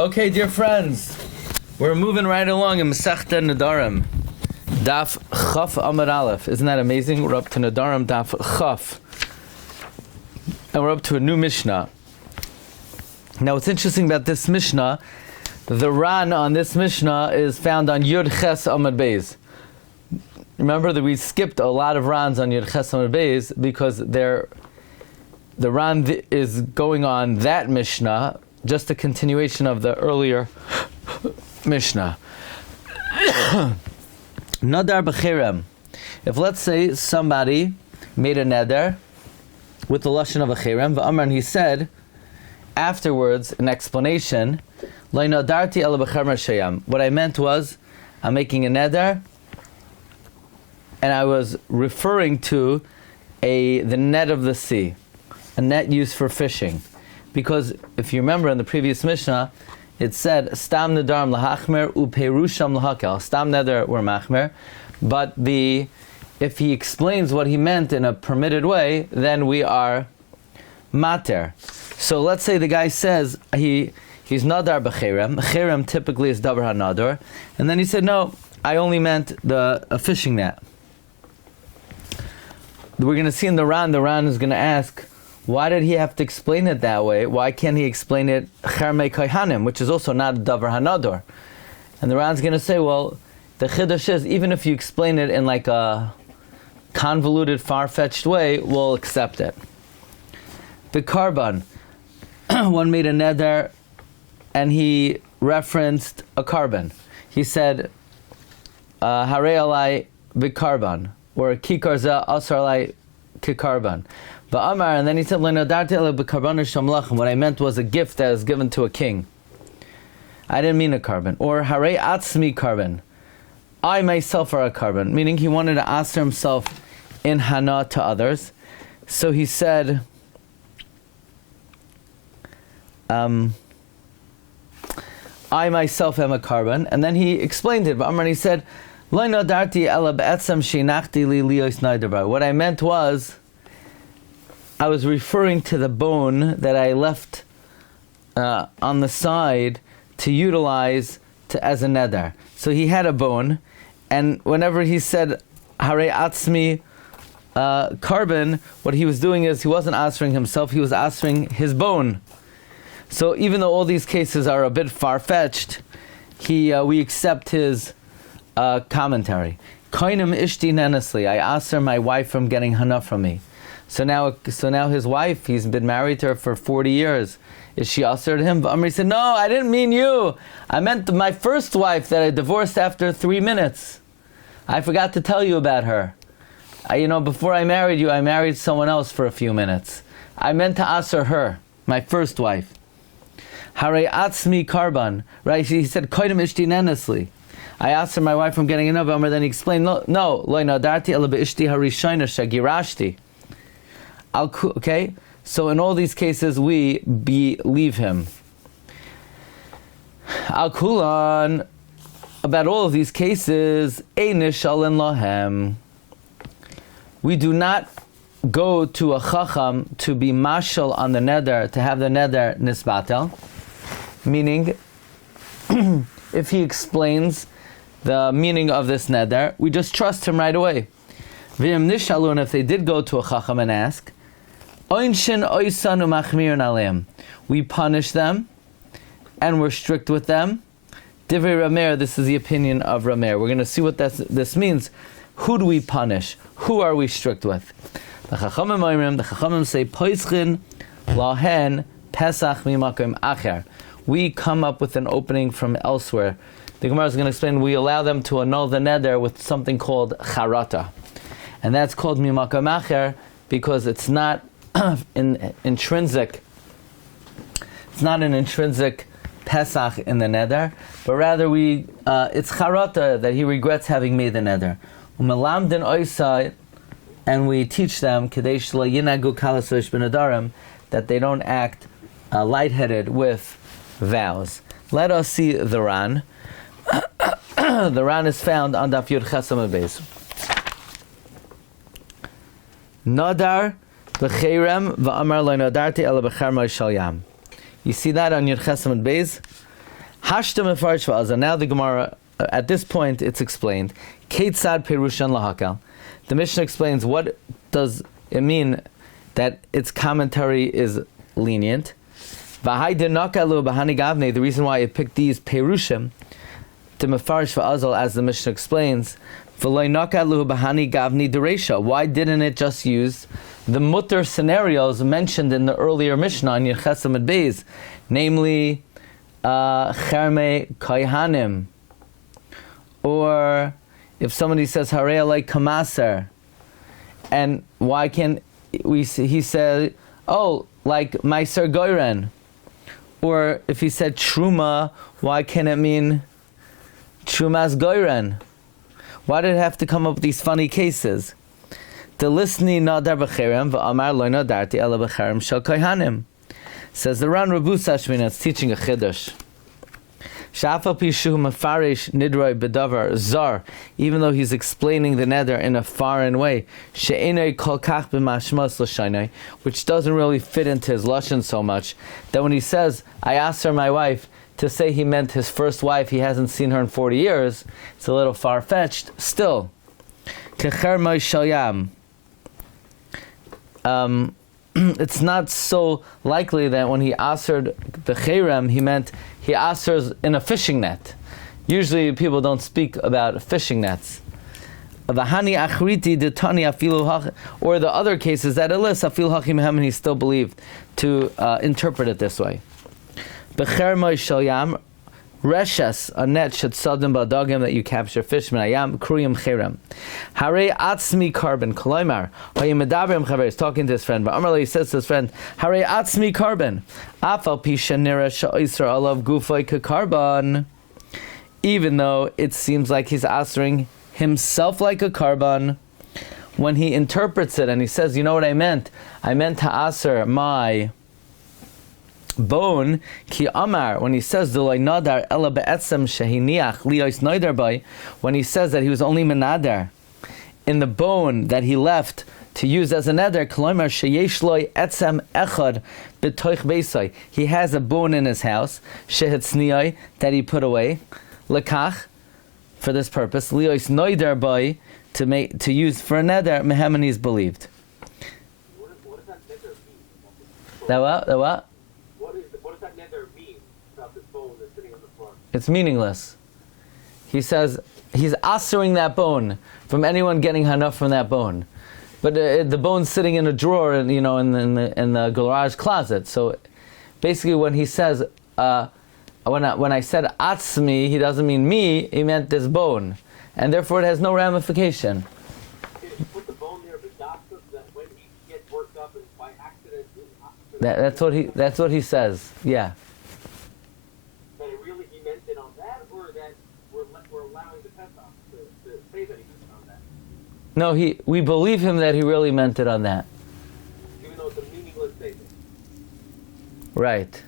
Okay, dear friends, we're moving right along in Masechta Nedarim, Daf Chaf Amud Aleph. Isn't that amazing? We're up to Nedarim Daf Chaf, and we're up to a new Mishnah. Now, what's interesting about this Mishnah, the Ran on this Mishnah is found on Yud Ches Amud Beis. Remember that we skipped a lot of Rans on Yud Ches Amud Beis because the Ran is going on that Mishnah, just a continuation of the earlier Mishnah. Nadar b'cherem. If, let's say, somebody made a neder with the lashon of a cherem, v'amar, and he said afterwards, an explanation, lo nadarti ela b'cherem shayam. What I meant was, I'm making a neder, and I was referring to the net of the sea, a net used for fishing. Because if you remember in the previous Mishnah, it said, Stam nedarim lahachmer uperusham lahakel. Stam neder were machmer, but if he explains what he meant in a permitted way, then we are mater. So let's say the guy says he's nadar b'cherem. Cherem typically is davar hanador, and then he said, no, I only meant a fishing net. We're going to see in the Ran is going to ask, why did he have to explain it that way? Why can't he explain it chermei kaihanim, which is also not davar hanador? And the Ran's going to say, well, the chiddush is, even if you explain it in like a convoluted, far-fetched way, we'll accept it. The karban, one made a neder, and he referenced a carbon. He said, harei alai b'karban, or kikar zeh asar alai kikarban. Ba'amar, and then he said, what I meant was a gift that was given to a king. I didn't mean a carbon. Or harei atzmi carbon. I myself are a carbon. Meaning he wanted to answer himself in hana to others. So he said, I myself am a carbon. And then he explained it. Ba'amar, and he said, what I meant was, I was referring to the bone that I left on the side to utilize as a neder. So he had a bone, and whenever he said harei atzmi carbon, what he was doing is he wasn't answering himself, he was answering his bone. So even though all these cases are a bit far-fetched, we accept his commentary. Koinim ishti nenesli, I asked my wife from getting hana from me. So now his wife, he's been married to her for 40 years. Is she usher to him? Amri said, no, I didn't mean you. I meant my first wife that I divorced after 3 minutes. I forgot to tell you about her. Before I married you, I married someone else for a few minutes. I meant to usher her, my first wife. Harei atzmi karban. Right? He said, koidem ishti nenesli. I asked her my wife from getting enough. Amr then he explained, no, lo nadarti ela be'ishti harishayna shagirashti. Okay, so in all these cases we believe him. Al kulan, about all of these cases, einishalin lahem. We do not go to a chacham to be mashal on the neder, to have the neder nisbatel. Meaning, if he explains the meaning of this neder, we just trust him right away. V'im nishalun, if they did go to a chacham and ask, we punish them, and we're strict with them. Divrei Rabbi Meir, this is the opinion of Rabbi Meir. We're going to see what this means. Who do we punish? Who are we strict with? The Chachamim say, Poischin lahen pesach mimakom acher. We come up with an opening from elsewhere. The Gemara is going to explain, we allow them to annul the neder with something called charata. And that's called mimakom acher because it's not intrinsic. It's not an intrinsic pesach in the neder, but rather it's charata that he regrets having made the neder. Umelamdin oisai, and we teach them kadesh la yinagu kalasosh b'nedarim, that they don't act lightheaded with vows. Let us see the Ran. The Ran is found on Daf Yud Ches Amud Beis. Nadar b'cherem v'amar lo nadarti ela b'cherem shal yam. You see that on Yud Ches Amud Beis? Hashta mefarish va'azal. Now the Gemara, at this point, it's explained. Keitzad perushan lahakel. The Mishnah explains what does it mean that its commentary is lenient. The reason why it picked these perushim to mefarish va'azal, as the Mishnah explains, why didn't it just use the mutter scenarios mentioned in the earlier Mishnah in Yerchesamid Beis, namely cherme kaihanim, or if somebody says harei alei kamaser, and why can't he said, oh, like meiser goyren, or if he said truma, why can't it mean trumas goyren? Why did it have to come up with these funny cases? The listening nadar b'cherem v'amar lo nadarti ela b'cherem shel kaihanim. Says the Ran Rabu Sashmina, it's teaching a chiddush. Sha'afal pi shu mefarish nidroi b'davar zar, even though he's explaining the neder in a foreign way, she'enoi kol kach b'mashmas l'shaynoi, which doesn't really fit into his lashon so much, that when he says, I asked her my wife, to say he meant his first wife, he hasn't seen her in 40 years, it's a little far-fetched. Still, kecher moy shalyam. It's not so likely that when he answered the cherem, he meant he answers in a fishing net. Usually people don't speak about fishing nets. Or the other cases that it lists, afil hachim hem, and he still believed to interpret it this way. Becher moy shalyam, reshes, a net should sadim badagim, that you capture fish, minayam kriyam cherem. Harei atzmi carbon, kolaymar, hayim medabrim chaver, he's talking to his friend, but Amarle, he says to his friend, Harei atzmi carbon, afal pisha nira sha'isra alav gufay kekarbon, even though it seems like he's answering himself like a carbon, when he interprets it and he says, you know what I meant? I meant to answer my bone, ki amar, when he says when he says that he was only menadar in the bone that he left to use as a neder, he has a bone in his house that he put away lekach for this purpose, to use for a neder, mehem, he's believed. What does that neder mean? That what? What does that neder mean about this bone that's sitting on the floor? It's meaningless. He says he's answering that bone from anyone getting hanaf from that bone, but the bone's sitting in a drawer, in the garage closet. So basically, when he says when I said atzmi, he doesn't mean me. He meant this bone, and therefore it has no ramification. Put the bone there, but doctor, that when he gets worked up and by accident. That's what he says. Yeah. That he meant it on that, or that we're allowing the Pesach to say that he meant it on that. No, we believe him that he really meant it on that. Even though it's a meaningless statement. Right.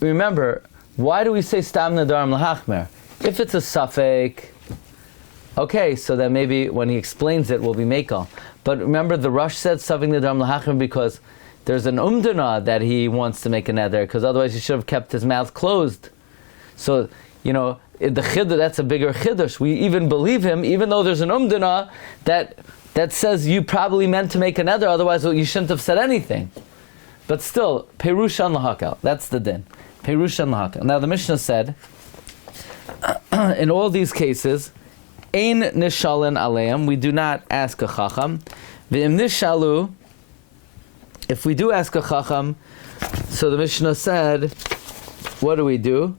Remember, why do we say stam nedarim lahachmer? If it's a suffix, okay, so then maybe when he explains it, we'll be mekel. But remember, the Rosh said safek nedarim lahachmer because there's an umdana that he wants to make a neder, because otherwise he should have kept his mouth closed. So, the chiddush, that's a bigger chiddush. We even believe him, even though there's an umdana that says you probably meant to make a neder, otherwise you shouldn't have said anything. But still, perushan lahakel, that's the din. Perushan lahakel. Now the Mishnah said, in all these cases, ein nishalin aleim, we do not ask a chacham. V'im nishalu, if we do ask a chacham, so the Mishnah said, what do?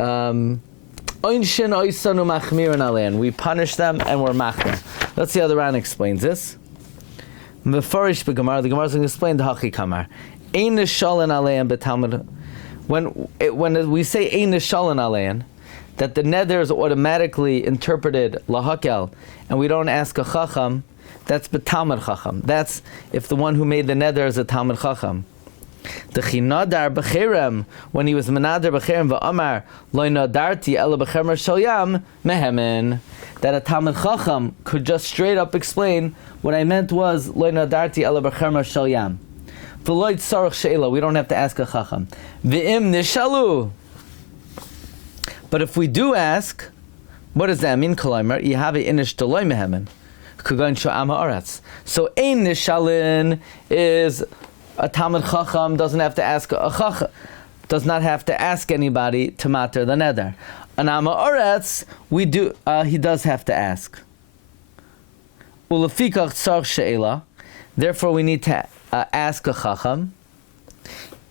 Oinshin oisanu machmirin aleim, we punish them and we're machmir. Let's see how the Ran explains this. Mefarish b'Gemara, the Gemara is going to explain the Hachi Kamar. Ein nishalin aleim b'Talmud. When we say ein nishalin aleim, that the neder is automatically interpreted lahakel, and we don't ask a chacham, that's b'talmud chacham. That's if the one who made the neder is a talmud chacham. The chinadar b'cherem, when he was menadar b'cherem v'amar lo nadarti ela b'cherem shalyam mehemen, that a talmud chacham could just straight up explain what I meant was lo nadarti ela b'cherem shalyam. V'loit sarach she'ela. We don't have to ask a chacham. V'im nishalu. But if we do ask, what does that mean? Kolaimer, Yehavi inish deloi mehemen. Kugan sho'am ha'aretz. So ein nishalin is a Talmud Chacham doesn't have to ask a Chacham, does not have to ask anybody to matter the neder. An Am Ha'aretz, we do. He does have to ask. Ulefikach tzarch she'ela. Therefore, we need to ask a Chacham.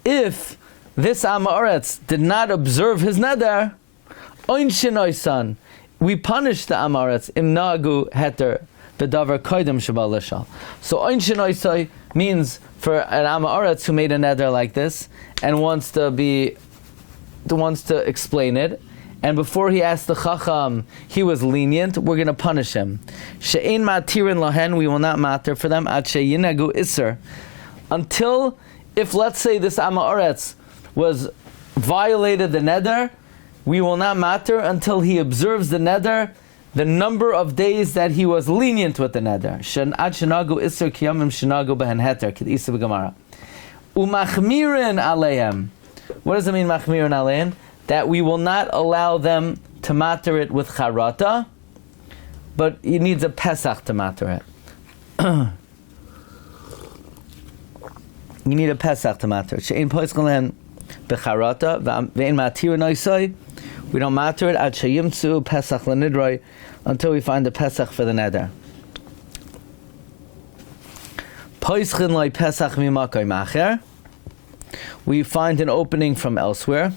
If this Am Ha'aretz did not observe his neder, oin shinoisan, we punish the Am Ha'aretz im nagu heter v'davar koidem shabal lishal. So oin shinoisai means for an Am Ha'aretz who made a neder like this and wants to explain it, and before he asked the Chacham, he was lenient, we're going to punish him. She'ein matirin lahen, we will not matter for them, ad she'yinagu iser. Until, if let's say this Am Ha'aretz was violated the neder, we will not matter until he observes the neder, the number of days that he was lenient with the neder. Ad shenagu iser kiyamim shenagu behen heter, k'd'isa b'Gemara. Umachmirin aleim. What does it mean, machmirin aleim? That we will not allow them to matter it with charata, but he needs a Pesach to matter it. You need a Pesach to matter it. She'ein poischel lehem b'charata, ve'ein matir noisoi. We don't matter it ad sheyimtzu Pesach lenidroi, until we find the Pesach for the neder. Poischin loy Pesach mimakoy macher. We find an opening from elsewhere.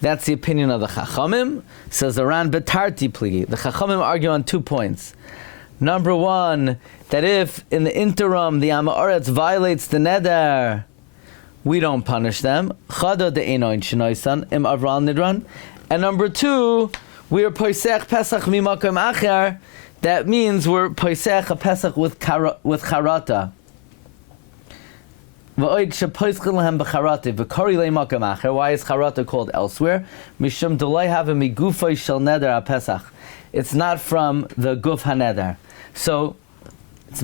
That's the opinion of the Chachamim. Says the Ran Betarti Pligi. The Chachamim argue on 2 points. Number one, that if in the interim the Am Ha'aretz violates the neder, we don't punish them. Chada de'enoin shenoisan im avral nidran. And number two, we are poisech Pesach mimakom acher. That means we're poisech a Pesach with charata. Why is charata called elsewhere? Mishum delay have a migufay shel neder pesach. It's not from the guf haneder. So it's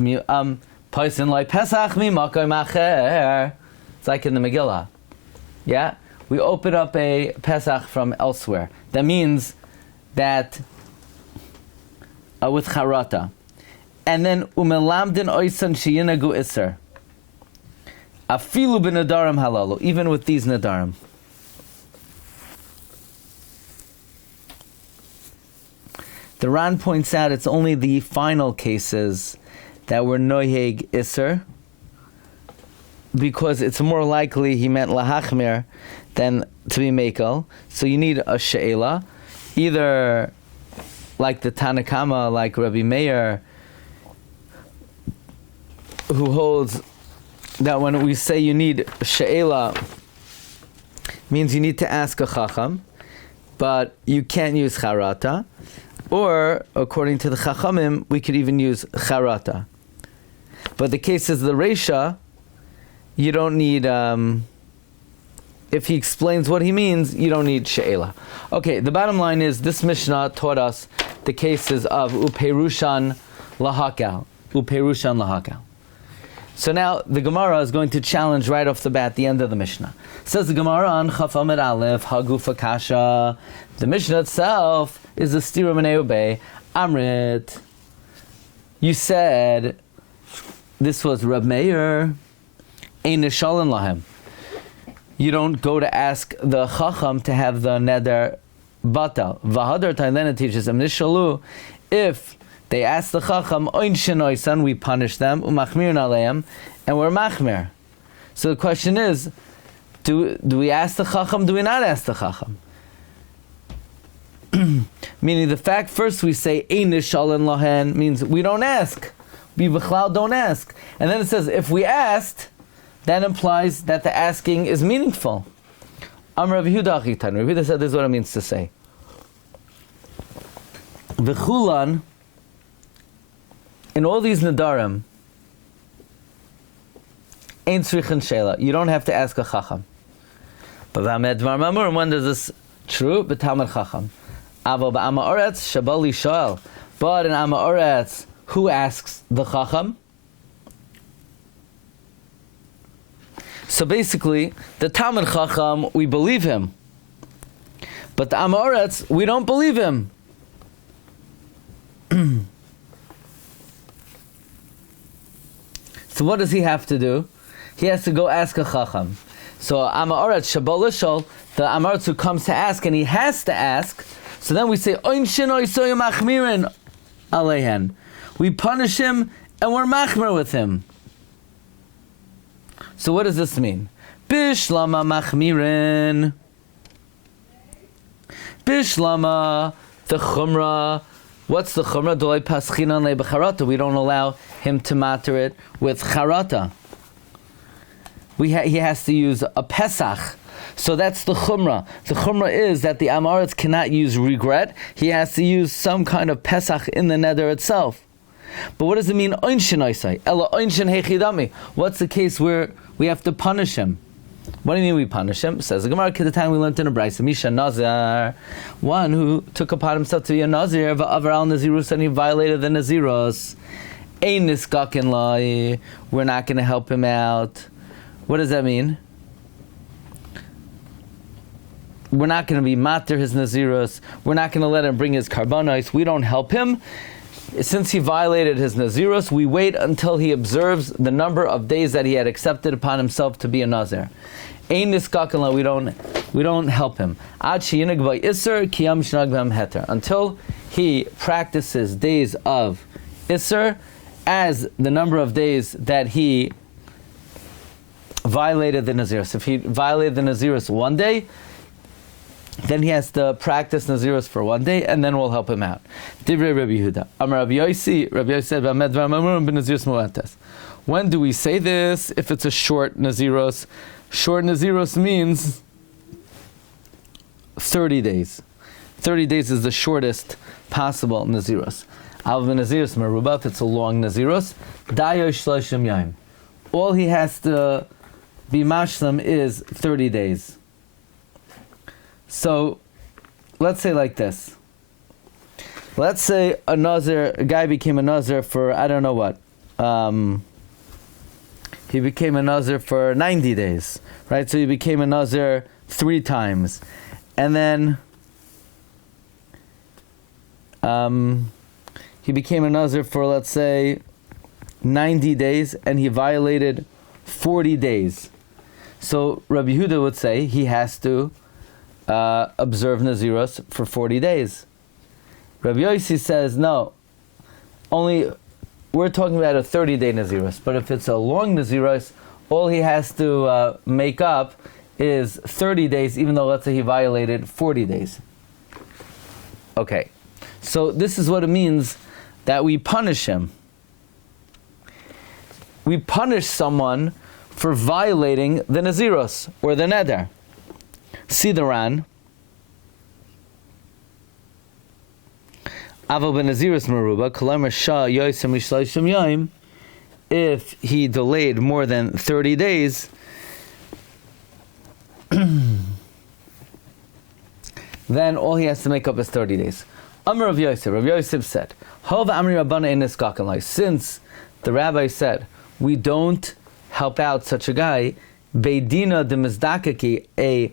poison like pesach mi makom acher. It's like in the Megillah. Yeah, we open up a pesach from elsewhere. That means that with charata, and then umelamdin oisan sheyinagu iser. Afilu b'nedarim halalu, even with these nedarim. The Ran points out it's only the final cases that were noheg iser, because it's more likely he meant lahachmir than to be mekel. So you need a she'ela, either like the Tanakama, like Rabbi Meir, who holds that when we say you need she'ela, means you need to ask a chacham, but you can't use charata. Or, according to the chachamim, we could even use charata. But the case is the reisha, you don't need, if he explains what he means, you don't need she'ela. Okay, the bottom line is, this Mishnah taught us the cases of uperushan lahakal. Uperushan lahakal. So now the Gemara is going to challenge right off the bat the end of the Mishnah. Says the Gemara on Chaf Amid Aleph Hagufa Kasha. The Mishnah itself is the Stirum and Eubei Amrit. You said this was Rabbi Meir. Ein nishalin lahem. You don't go to ask the Chacham to have the neder batal. V'hadar time then it teaches them nishalu if they ask the Chacham, oin shenoisan, we punish them, umachmir aleim, and we're machmir. So the question is, do we ask the Chacham, do we not ask the Chacham? Meaning the fact first we say, ein nishalin lahen, means we don't ask. We b'chlal don't ask. And then it says, if we asked, that implies that the asking is meaningful. Rabbi Yehuda HaNasi. Rabbi Yehuda said this is what it means to say. V'chulan, in all these nedarim, ain't tzrichin sheila. You don't have to ask a chacham. But v'amed dvar mamur, and when does this true? B'tamar chacham. Avo b'ama oretz shabali shoel. But in ama oretz, who asks the chacham? So basically, the Talmid Chacham, we believe him. But the Am Haaretz, we don't believe him. So what does he have to do? He has to go ask a Chacham. So Am Haaretz Shabolishol, the Am Haaretz who comes to ask, and he has to ask. So then we say, Oinshin oisoy machmirin alehen. We punish him and we're machmir with him. So what does this mean? Bishlama machmirin. Bishlama, the chumrah. What's the chumrah? Dolay paschinan le b'charata. We don't allow him to matter it with charata. He has to use a pesach. So that's the chumrah. The chumrah is that the Am Haaretz cannot use regret. He has to use some kind of pesach in the neder itself. But what does it mean? Oinshin oisai. Ela oinshin hechidami. What's the case where we have to punish him? What do you mean we punish him? Says the Gemara, the time we learned in a brayso, Misha Nazar, one who took upon himself to be a Nazir, va'avar al Nazirus, and he violated the Naziros. Ein niskakin lai. We're not going to help him out. What does that mean? We're not going to be matir his Naziros. We're not going to let him bring his karbanos. We don't help him. Since he violated his Naziros, we wait until he observes the number of days that he had accepted upon himself to be a Nazir. Ein niskakin, we don't help him. Ad sheyinag v'isser kiyam shnag v'hem heter. Until he practices days of Isser as the number of days that he violated the Naziros. If he violated the Naziros one day, then he has to practice Naziros for one day, and then we'll help him out. Divrei Rabbi Yehuda. Amar Rabbi Yossi, Rabbi Yossi said, when do we say this? If it's a short Naziros. Short Naziros means 30 days. 30 days is the shortest possible Naziros. Av Naziros Meruba, if it's a long Naziros, Dayosh Shloshim Yom. All he has to be mashlam is 30 days. So, let's say like this. Let's say a guy became a Nazir for, I don't know what. He became a Nazir for 90 days, right? So he became a Nazir 3 times. And then he became a Nazir for, let's say, 90 days, and he violated 40 days. So Rabbi Yehuda would say he has to observe Naziros for 40 days. Rabbi Yossi says, no, we're talking about a 30-day Naziros, but if it's a long Naziros, all he has to make up is 30 days, even though, let's say, he violated 40 days. Okay, so this is what it means that we punish him. We punish someone for violating the Naziros, or the Neder. See the Ran. Avo b'Naziros meruba, k'lamar shah yoysim rishloshim yoyim. If he delayed more than 30 days, then all he has to make up is 30 days. Amar Rav Yosef. Rav Yosef said, Hov amri rabbana ein niskaken lai. Since the rabbi said, we don't help out such a guy, beidina de mizdakaki, a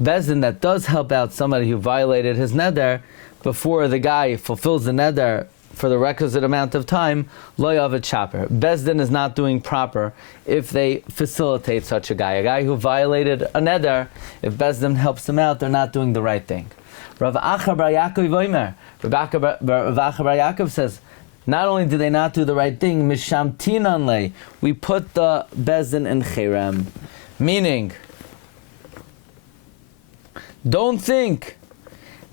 bezdin that does help out somebody who violated his neder before the guy fulfills the neder for the requisite amount of time, lo yavet shaper. Bezdin is not doing proper if they facilitate such a guy who violated a neder. If Bezdin helps him out, they're not doing the right thing. Rav Acha bar Yaakov Omer. Rav Acha bar Yaakov says, not only do they not do the right thing, mishamtinan le, we put the Bezdin in cherem, meaning, don't think he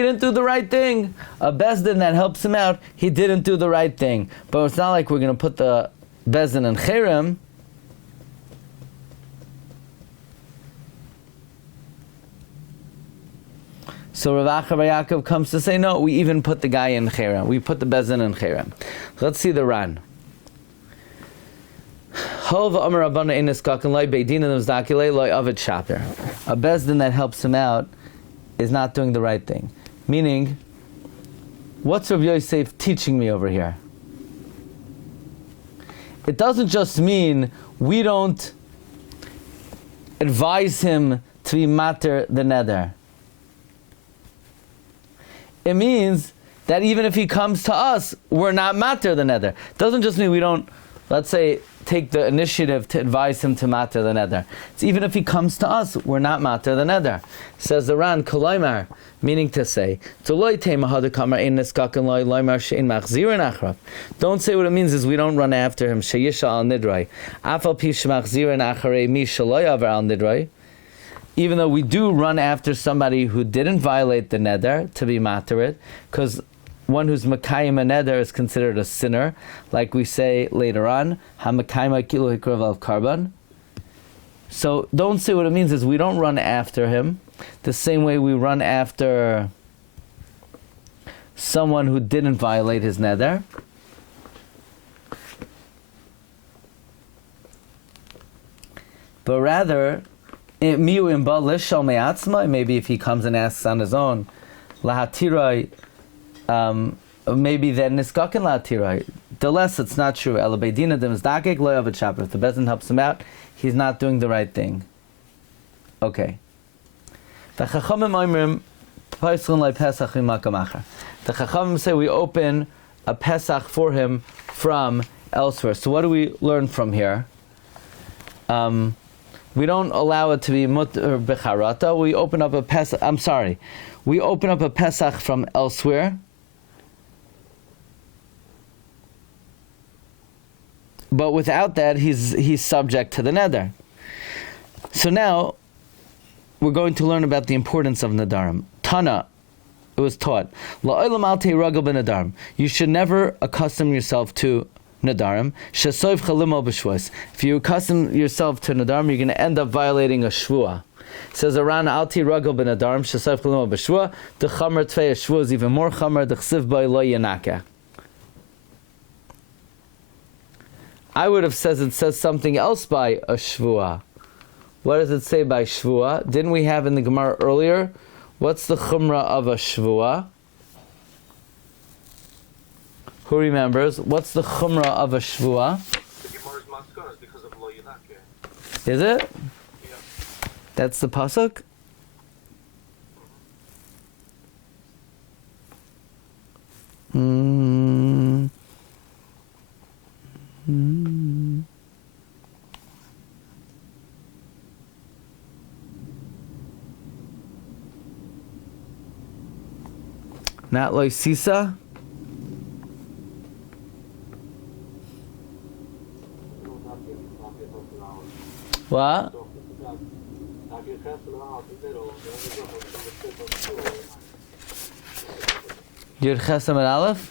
didn't do the right thing. A Bezdin that helps him out, he didn't do the right thing. But it's not like we're going to put the Bezdin in cherem. So Rav Acha bar Yaakov comes to say, no, we even put the guy in cherem. We put the Bezdin in cherem. Let's see the Ran. A Bezdin that helps him out is not doing the right thing. Meaning, what's Rabbi Yosef teaching me over here? It doesn't just mean we don't advise him to be mater the neder. It means that even if he comes to us, we're not mater the neder. Doesn't just mean we don't, let's say, take the initiative to advise him to mater the neder. It's even if he comes to us, we're not mater the neder. Says the Ran, kolaymar, meaning to say, don't say what it means is we don't run after him. Even though we do run after somebody who didn't violate the neder to be mater it, because one who's makayim a neder is considered a sinner, like we say later on, ha-makayim kilo hikrav al karban. So don't say what it means is we don't run after him the same way we run after someone who didn't violate his neder. But rather, maybe if he comes and asks on his own, lahatirai, maybe then niskakin lahatirai. The less it's not true. If the Bezdin helps him out, he's not doing the right thing. Okay. The Chachamim say we open a Pesach for him from elsewhere. So what do we learn from here? We don't allow it to be mutter becharata. We open up a Pesach. We open up a Pesach from elsewhere. But without that, he's subject to the neder. So now we're going to learn about the importance of Nedarim. Tana, it was taught, la'olam al te'ragel b'nedarim. You should never accustom yourself to Nedarim. Shesoif chalimo b'shvuas. If you accustom yourself to Nedarim, you're going to end up violating a shvua. It says aran al te'ragel b'nedarim shesoif chalimo b'shvua. The chamer tvei shvua is even more chamer. The chsiv by lo yanaka. I would have said it says something else by a shvua. What does it say by shvua? Didn't we have in the Gemara earlier? What's the chumrah of a shvua? Who remembers? What's the chumrah of a shvua? The Gemara's maskana is because of lo yanake. Is it? Yeah. That's the pasuk? Not lo sisa? What? Yud Chesam and Aleph?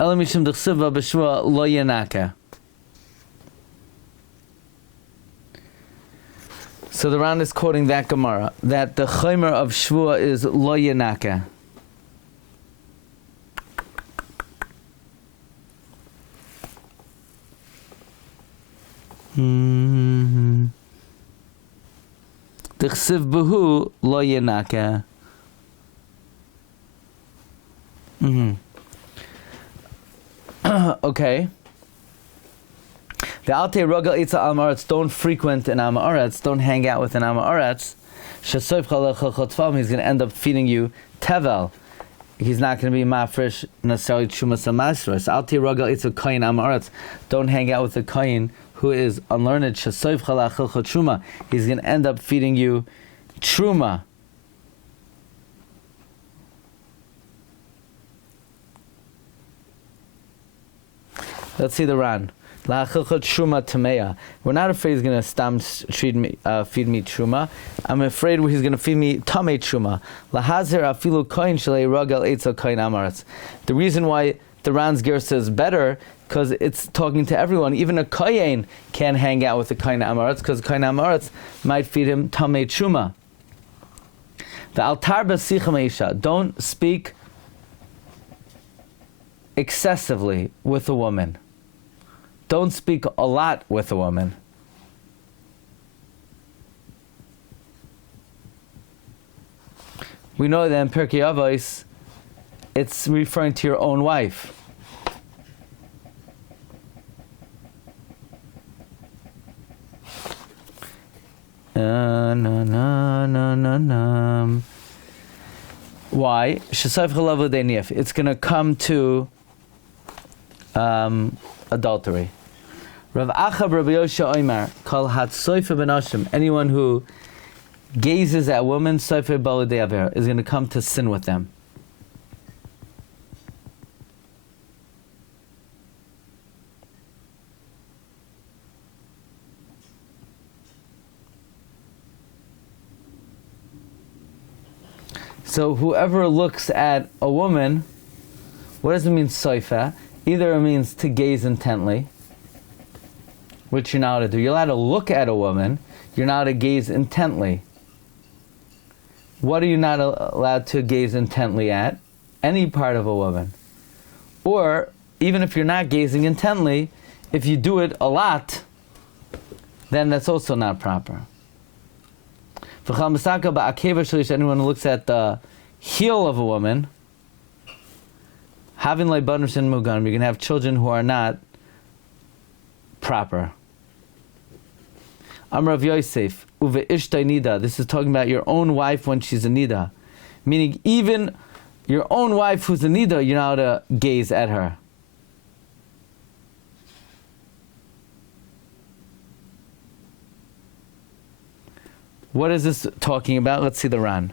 Ela mishum d'chsiva b'shvua lo yanaka. So the Ran is quoting that Gemara, that the chaymer of shvua is lo yanaka. D'chsiv b'hu lo yanaka. Okay. The Alte Rogal Itza Amaretz, don't frequent an Amaretz, don't hang out with an Amaretz. Shesoif Chalachotfam, he's going to end up feeding you Tevel. He's not going to be mafresh necessarily Chumas Amasros. Alte Rogal Itza Kain Amaretz, don't hang out with a Kain who is unlearned. Shesoif Chalachot Truma, he's going to end up feeding you Truma. Let's see the Ran. We're not afraid he's going to feed me truma. I'm afraid he's going to feed me tamei truma. The reason why the Ran's gersa is better because it's talking to everyone. Even a kohen can't hang out with a kohen amaretz because a kohen amaretz might feed him tamei truma. The altar b'sicha meisha. Don't speak excessively with a woman. Don't speak a lot with a woman. we know that in Pirkei Avos, it's referring to your own wife. Why? It's going to come to adultery. Rav Achab Rabbi Yosha Omer Kol Hatsoifa Benashim. Anyone who gazes at women, Soifa Baludei Aver, is going to come to sin with them. So whoever looks at a woman, what does it mean, soifa? Either it means to gaze intently, which you're not allowed to do. You're allowed to look at a woman, you're not allowed to gaze intently. What are you not allowed to gaze intently at? Any part of a woman. Or, even if you're not gazing intently, if you do it a lot, then that's also not proper. Anyone who looks at the heel of a woman, having leibanos and muganim, you're going to have children who are not proper. Amar Rav Yosef, uve ishtay nida. This is talking about your own wife when she's a nida, meaning even your own wife who's a nida, you're not allowed to gaze at her. What is this talking about? Let's see the Ran.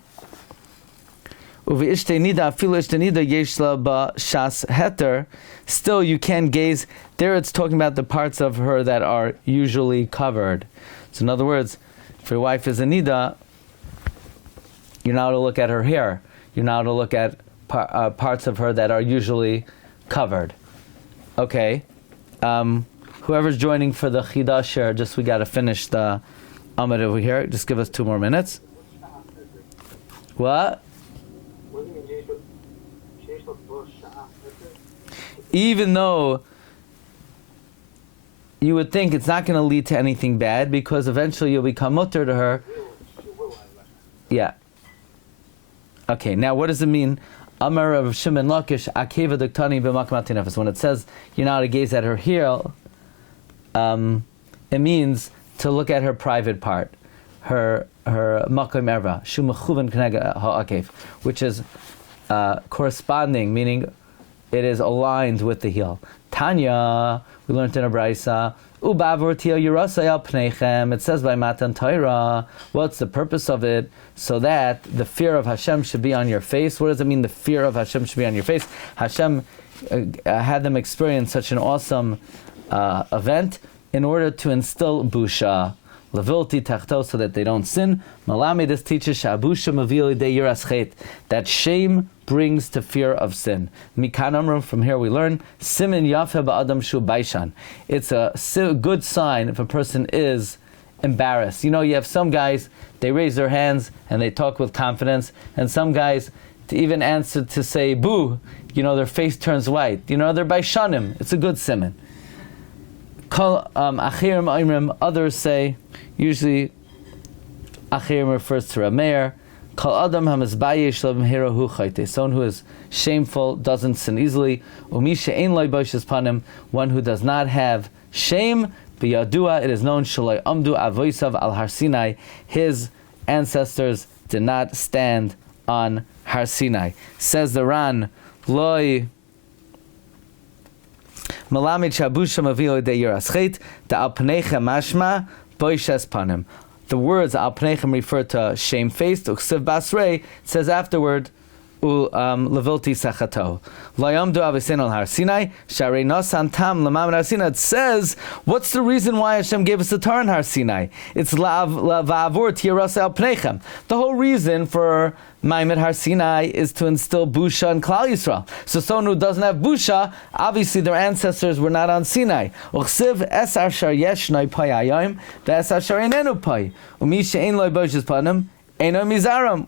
Still, you can gaze. There it's talking about the parts of her that are usually covered. So in other words, if your wife is a nida, you're not allowed to look at her hair. You're not allowed to look at parts of her that are usually covered. Okay. Whoever's joining for the Chidah share, just we got to finish the Amud over here. Just give us 2 more minutes. What? Even though you would think it's not going to lead to anything bad, because eventually you'll become mutter to her. Yeah. Okay, now what does it mean? Amar of Shimon Lakish, Akeva Duktani b'makmat nefes. When it says you're not to gaze at her heel, it means to look at her private part, her makom erva, shu mechuven k'neged ha'akev, which is corresponding, meaning it is aligned with the heel. Tanya, we learned in a braysa, ubavor tiyah yirasei al pneichem. It says by Matan Torah. What's the purpose of it? So that the fear of Hashem should be on your face. What does it mean? The fear of Hashem should be on your face. Hashem had them experience such an awesome event in order to instill busha, levilti tachto, so that they don't sin. Malami, this teaches shabusha mavili de yiraschet, that shame brings to fear of sin. Mikan amram, from here we learn simin yafe ba'adam shu baishan. It's a good sign if a person is embarrassed. You know, you have some guys, they raise their hands and they talk with confidence, and some guys, to even answer to say boo, you know, their face turns white. You know, they're baishanim. It's a good simin. Achirim Oimrim, others say, usually Achirim refers to Rabbi Meir. Kol Adam HaMizbayesh Lo B'mehira Hu Chayte. Someone who is shameful doesn't sin easily. Umi she'ein lo b'oshes panim, one who does not have shame. B'yadua, it is known Shaloi Amdu Avoisav Al Har Sinai. His ancestors did not stand on Har Sinai. Says the Ran, Loi Malamid Shabusha Mavilo de Yiraschet, the Alpnechem Mashma, Boishes Panim. The words Alpnechem refer to shamefaced, Uksiv Basrei, says afterward, Levilti Sachato. Layamdu Avisin al Har Sinai, Sharei Nosan Tam Lamam Har Sinai. It says, what's the reason why Hashem gave us the Torah in Har Sinai? It's La'avur Tiras Alpnechem. The whole reason for Ma'amad Har Sinai is to instill Busha in Klal Yisrael. So someone who doesn't have Busha, obviously their ancestors were not on Sinai. Uchsiv es ashar yeshnoi pai hayom, ve'es ashar einenu pai. Umi she'ein lo boshes panim, eino mizaram,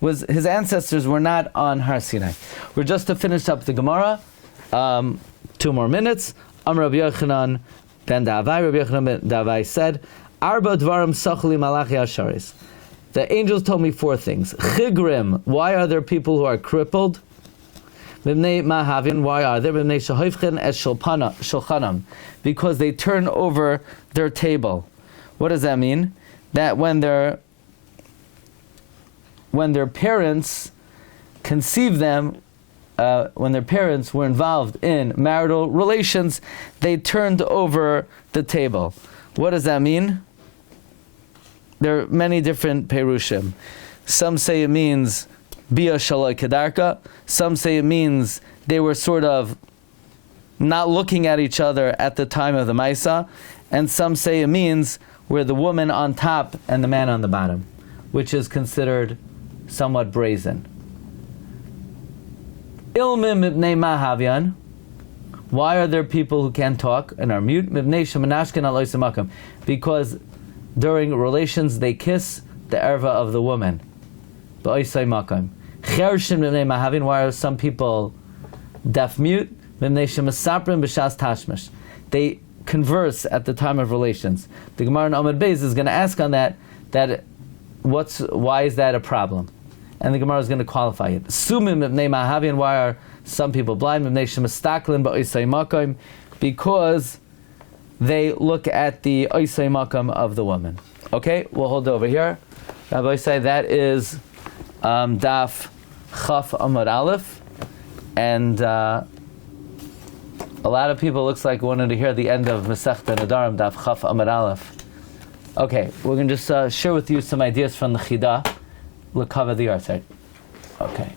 was his ancestors were not on Har Sinai. We're just to finish up the Gemara. 2 more minutes. Rabbi Yochanan ben Davai. Rabbi Yochanan ben Davai said, Arba dvarim sachli malachi asharis. The angels told me 4 things. Chigrim, why are there people who are crippled? B'nei mahavin, why are there? B'nei shahoifchen es shulchanam, because they turn over their table. What does that mean? That when their parents conceived them, when their parents were involved in marital relations, they turned over the table. What does that mean? There are many different perushim. Some say it means bia shaloi kedarka. Some say it means they were sort of not looking at each other at the time of the maisa. And some say it means we're the woman on top and the man on the bottom, which is considered somewhat brazen. Ilmim ibnei mahavyan. Why are there people who can't talk and are mute? Because during relations they kiss the erva of the woman. Why are some people deaf mute? They converse at the time of relations. The Gemara in Amud Beis is going to ask on that why is that a problem? And the Gemara is going to qualify it. Why are some people blind? Because they look at the oisay makam of the woman. Okay, we'll hold over here. Rabbi say that is Daf Chaf Amud Aleph, and a lot of people looks like wanted to hear the end of Masechta Nedarim Daf Chaf Amud Aleph. Okay, we're going to just share with you some ideas from the Chida. We'll cover the art side. Okay.